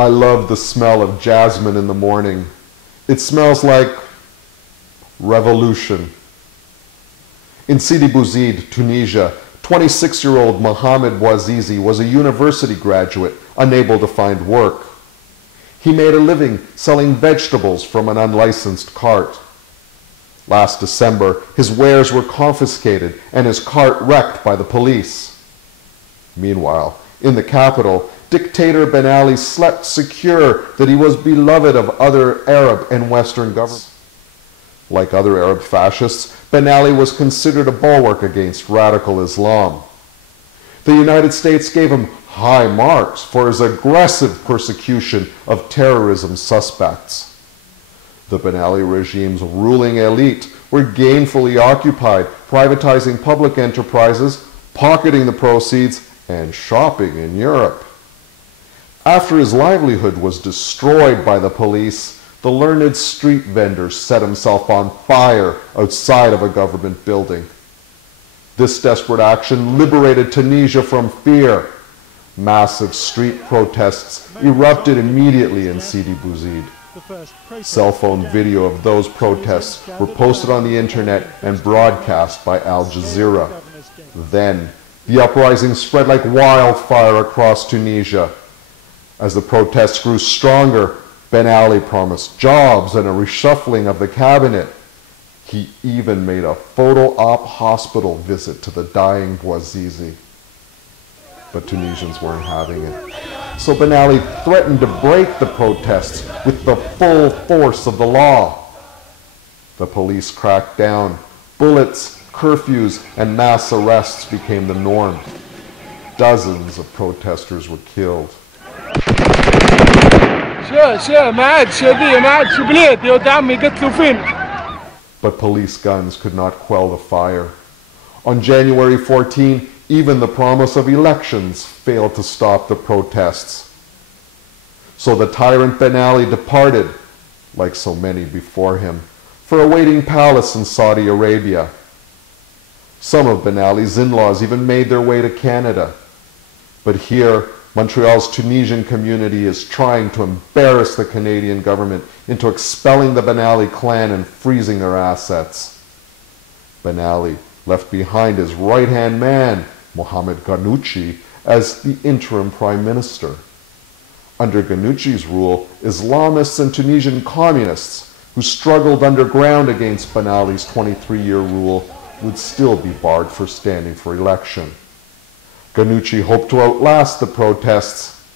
I love the smell of jasmine in the morning. It smells like revolution. In Sidi Bouzid, Tunisia, 26-year-old Mohamed Bouazizi was a university graduate, unable to find work. He made a living selling vegetables from an unlicensed cart. Last December, his wares were confiscated and his cart wrecked by the police. Meanwhile, in the capital, dictator Ben Ali slept secure that he was beloved of other Arab and Western governments. Like other Arab fascists, Ben Ali was considered a bulwark against radical Islam. The United States gave him high marks for his aggressive persecution of terrorism suspects. The Ben Ali regime's ruling elite were gainfully occupied, privatizing public enterprises, pocketing the proceeds, and shopping in Europe. After his livelihood was destroyed by the police, the learned street vendor set himself on fire outside of a government building. This desperate action liberated Tunisia from fear. Massive street protests erupted immediately in Sidi Bouzid. Cell phone video of those protests were posted on the internet and broadcast by Al Jazeera. Then, the uprising spread like wildfire across Tunisia. As the protests grew stronger, Ben Ali promised jobs and a reshuffling of the cabinet. He even made a photo op hospital visit to the dying Bouazizi. But Tunisians weren't having it. So Ben Ali threatened to break the protests with the full force of the law. The police cracked down. Bullets, curfews, and mass arrests became the norm. Dozens of protesters were killed. But police guns could not quell the fire. On January 14, even the promise of elections failed to stop the protests. So the tyrant Ben Ali departed, like so many before him, for a waiting palace in Saudi Arabia. Some of Ben Ali's in-laws even made their way to Canada. But here, Montreal's Tunisian community is trying to embarrass the Canadian government into expelling the Ben Ali clan and freezing their assets. Ben Ali left behind his right-hand man, Mohamed Ghannouchi, as the interim prime minister. Under Ghannouchi's rule, Islamists and Tunisian communists who struggled underground against Ben Ali's 23-year rule would still be barred for standing for election. Ghannouchi hoped to outlast the protests,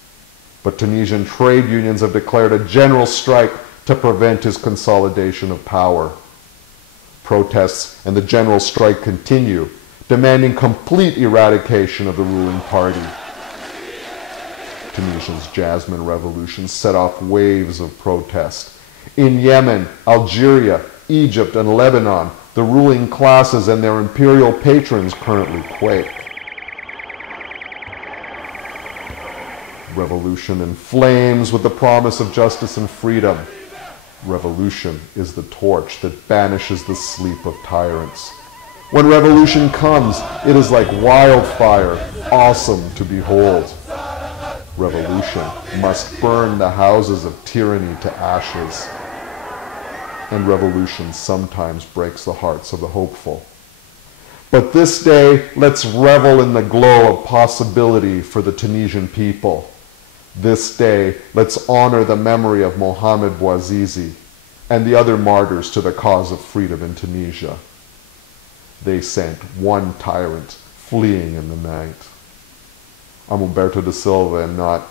but Tunisian trade unions have declared a general strike to prevent his consolidation of power. Protests and the general strike continue, demanding complete eradication of the ruling party. Tunisia's Jasmine revolution set off waves of protest. In Yemen, Algeria, Egypt, and Lebanon, the ruling classes and their imperial patrons currently quake. Revolution in flames with the promise of justice and freedom. Revolution is the torch that banishes the sleep of tyrants. When revolution comes, it is like wildfire, awesome to behold. Revolution must burn the houses of tyranny to ashes. And revolution sometimes breaks the hearts of the hopeful. But this day, let's revel in the glow of possibility for the Tunisian people. This day, let's honor the memory of Mohamed Bouazizi and the other martyrs to the cause of freedom in Tunisia. They sent one tyrant fleeing in the night. I'm Umberto da Silva and not,